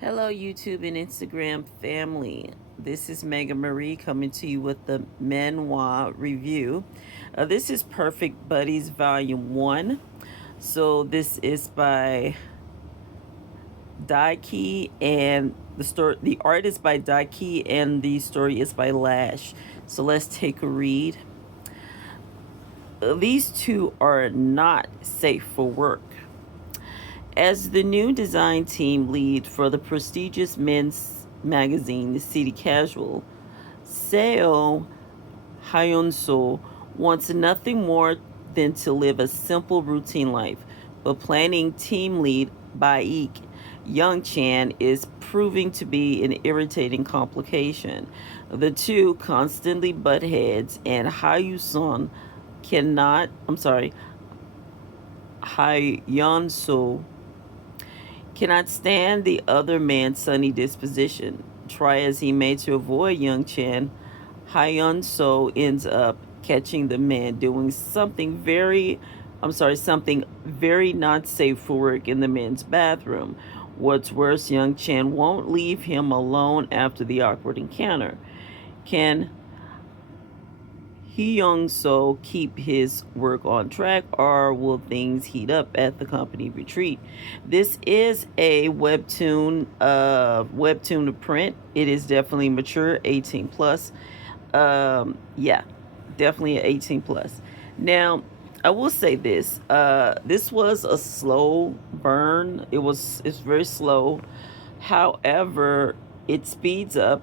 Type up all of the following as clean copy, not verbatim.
Hello, YouTube and Instagram family. This is Mega Marie coming to you with the Manhwa review. This is Perfect Buddies Volume 1. So, this is by daki, and the art is by daki, and the story is by Lash. So, let's take a read. These two are not safe for work. As the new design team lead for the prestigious men's magazine, City Casual, Seo Hyunso wants nothing more than to live a simple routine life, but planning team lead Baek Young Chan is proving to be an irritating complication. The two constantly butt heads, and Hyusun cannot, I'm sorry, Hyunso cannot stand the other man's sunny disposition. Try as he may to avoid Young Chan, Hyun So ends up catching the man doing something very not safe for work in the men's bathroom. What's worse, Young Chan won't leave him alone after the awkward encounter. Can Young So keep his work on track, or will things heat up at the company retreat? This is a webtoon to print. It is definitely mature, 18 plus. Yeah, definitely an 18 plus. Now, I will say this. This was a slow burn. It's very slow. However, it speeds up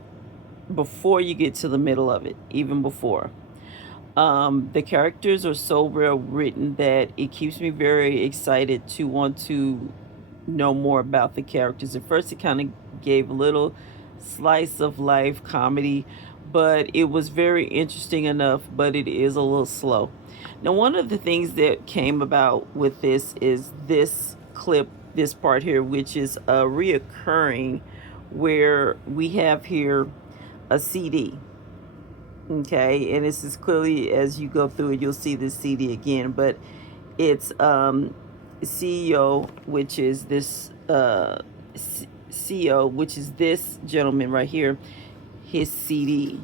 before you get to the middle of it, even before. The characters are so well written that it keeps me very excited to want to know more about the characters. At first, it kind of gave a little slice of life comedy, but it was very interesting enough, but it is a little slow. Now, one of the things that came about with this is this clip, this part here, which is a reoccurring, where we have here a CD. Okay, and this is clearly, as you go through it, you'll see this CD again, but it's CEO, which is this CEO, which is this gentleman right here, his CD,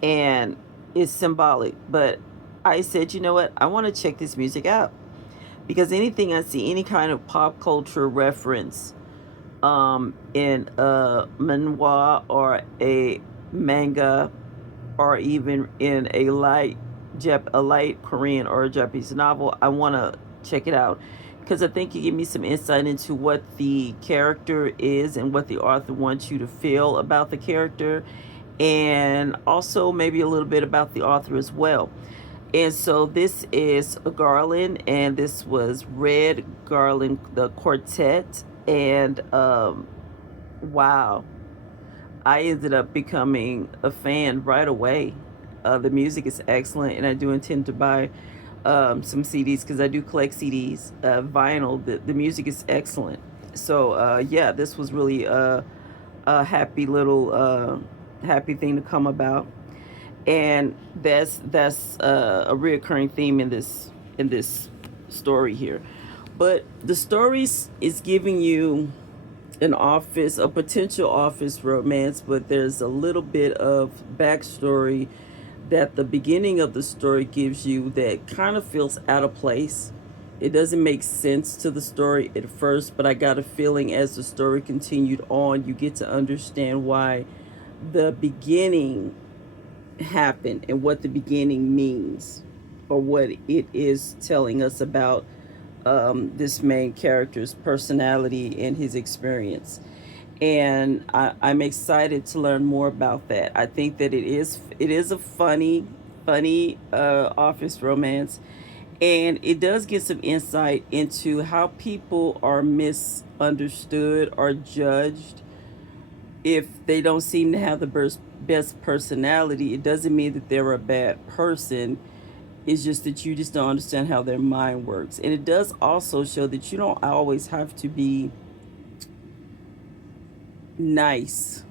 and it's symbolic. But I said, you know what, I want to check this music out, because anything I see, any kind of pop culture reference in a manhwa or a manga, or even in a light Korean or a Japanese novel, I want to check it out, because I think it give me some insight into what the character is and what the author wants you to feel about the character, and also maybe a little bit about the author as well. And so this is a Garland, and this was Red Garland, the quartet, and wow, I ended up becoming a fan right away. The music is excellent, and I do intend to buy some CDs, because I do collect CDs, vinyl. The music is excellent. So yeah, this was really a happy little happy thing to come about, and that's a reoccurring theme in this story here. But the stories is giving you a potential office romance, but there's a little bit of backstory that the beginning of the story gives you that kind of feels out of place. It doesn't make sense to the story at first, but I got a feeling as the story continued on, you get to understand why the beginning happened and what the beginning means, or what it is telling us about this main character's personality and his experience. And I'm excited to learn more about that. I think that it is a funny office romance, and it does get some insight into how people are misunderstood or judged. If they don't seem to have the best personality, it doesn't mean that they're a bad person. It's just that you just don't understand how their mind works. And it does also show that you don't always have to be nice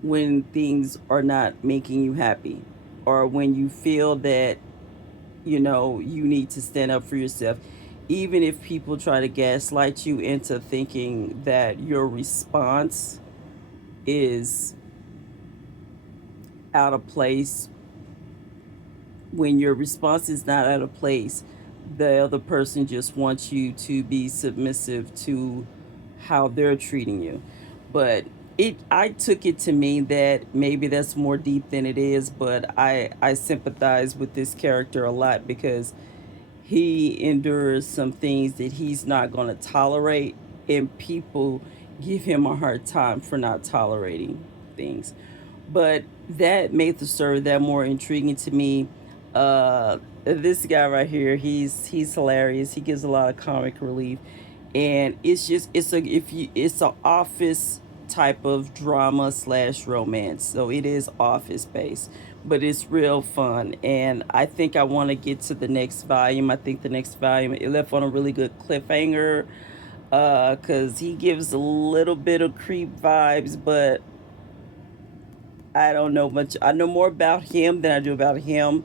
when things are not making you happy, or when you feel that, you need to stand up for yourself. Even if people try to gaslight you into thinking that your response is out of place, when your response is not out of place, the other person just wants you to be submissive to how they're treating you. But I took it to mean that maybe that's more deep than it is, but I sympathize with this character a lot because he endures some things that he's not going to tolerate, and people give him a hard time for not tolerating things. But that made the story that more intriguing to me. This guy right here, he's hilarious. He gives a lot of comic relief, and it's just it's a office type of drama slash romance. So it is office based, but it's real fun. And I think I want to get to the next volume. I think the next volume it left on a really good cliffhanger, because he gives a little bit of creep vibes, but I don't know much. I know more about him than I do about him.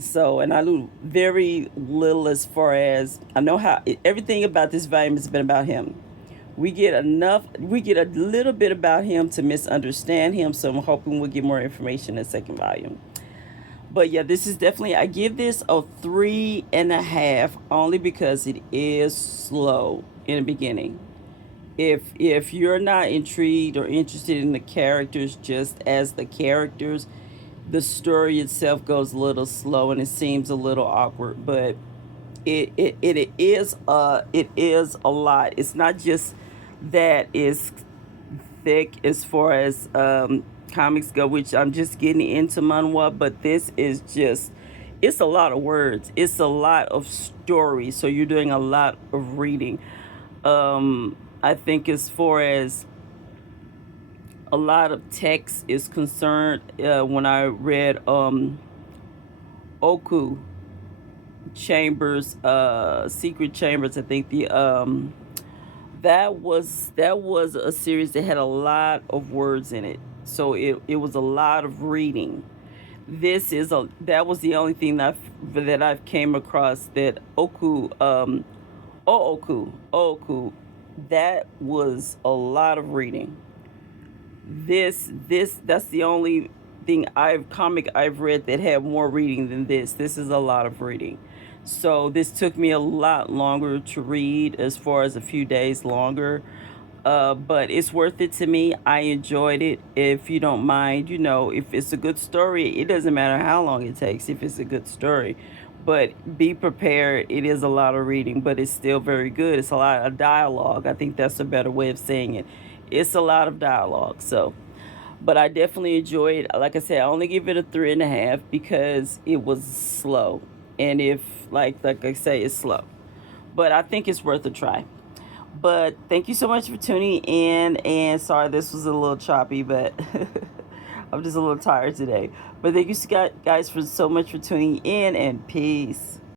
So, and I know very little as far as I know how everything about this volume has been about him. We get a little bit about him to misunderstand him. So I'm hoping we'll get more information in the second volume. But yeah, this is definitely, I give this a 3.5 only because it is slow in the beginning. If you're not intrigued or interested in the characters just as the characters, the story itself goes a little slow and it seems a little awkward. But it is a lot. It's not just that it's thick as far as comics go, which I'm just getting into manhwa, but this is just, it's a lot of words. It's a lot of stories. So you're doing a lot of reading. I think as far as a lot of text is concerned, when I read Oku Chambers, Secret Chambers, I think that was a series that had a lot of words in it. So it was a lot of reading. This is a that was the only thing that I've came across that Oku, that was a lot of reading. This that's the only thing I've read that had more reading than this. This is a lot of reading. So this took me a lot longer to read, as far as a few days longer. But it's worth it to me. I enjoyed it. If you don't mind, if it's a good story, it doesn't matter how long it takes if it's a good story. But be prepared. It is a lot of reading, but it's still very good. It's a lot of dialogue. I think that's a better way of saying it. It's a lot of dialogue. So, but I definitely enjoyed it. Like I said, I only give it a 3.5 because it was slow. And if like I say, it's slow. But I think it's worth a try. But thank you so much for tuning in. And sorry this was a little choppy, but I'm just a little tired today. But thank you guys for so much for tuning in, and peace.